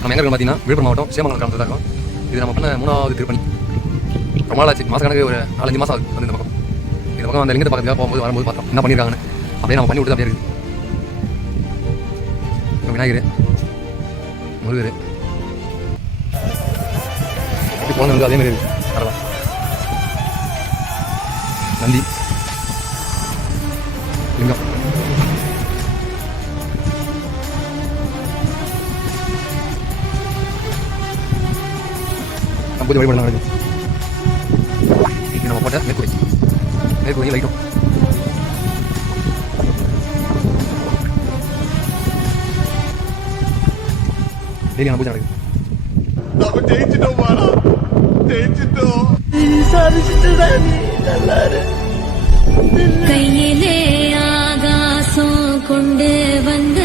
நம்ம எங்கே இருக்கோம் பார்த்தீங்கன்னா விழுப்புரம் மாவட்டம் சேமங்கலம் கிராமத்தில் தான் இருக்கும். இது நம்ம பண்ண 3வது திருப்பணி. ரொம்ப நாள் ஆச்சு, மாதக்கணக்கு ஒரு 4-5 மாதம் ஆகுது வந்து இந்த பக்கம். இந்த பக்கம் அந்த லிங்கத்தை பக்கத்துக்காக போகும்போது வரும்போது பார்த்தோம் என்ன பண்ணியிருக்காங்கன்னு. அப்படியே நம்ம பண்ணி விட்டு அப்படியே இருக்குது. விநாயகர், முருகர் எப்படி குழந்தை வந்து அதே மாதிரி இருக்குது. வரலாம் நந்தி, லிங்கம், பூஜை வழிபாடு நடக்குது. நம்ம போட்ட மேற்கூரை லைட்டும் டெய்லியான பூஜை நடக்குது. கையிலே ஆகாசம் கொண்டு வந்த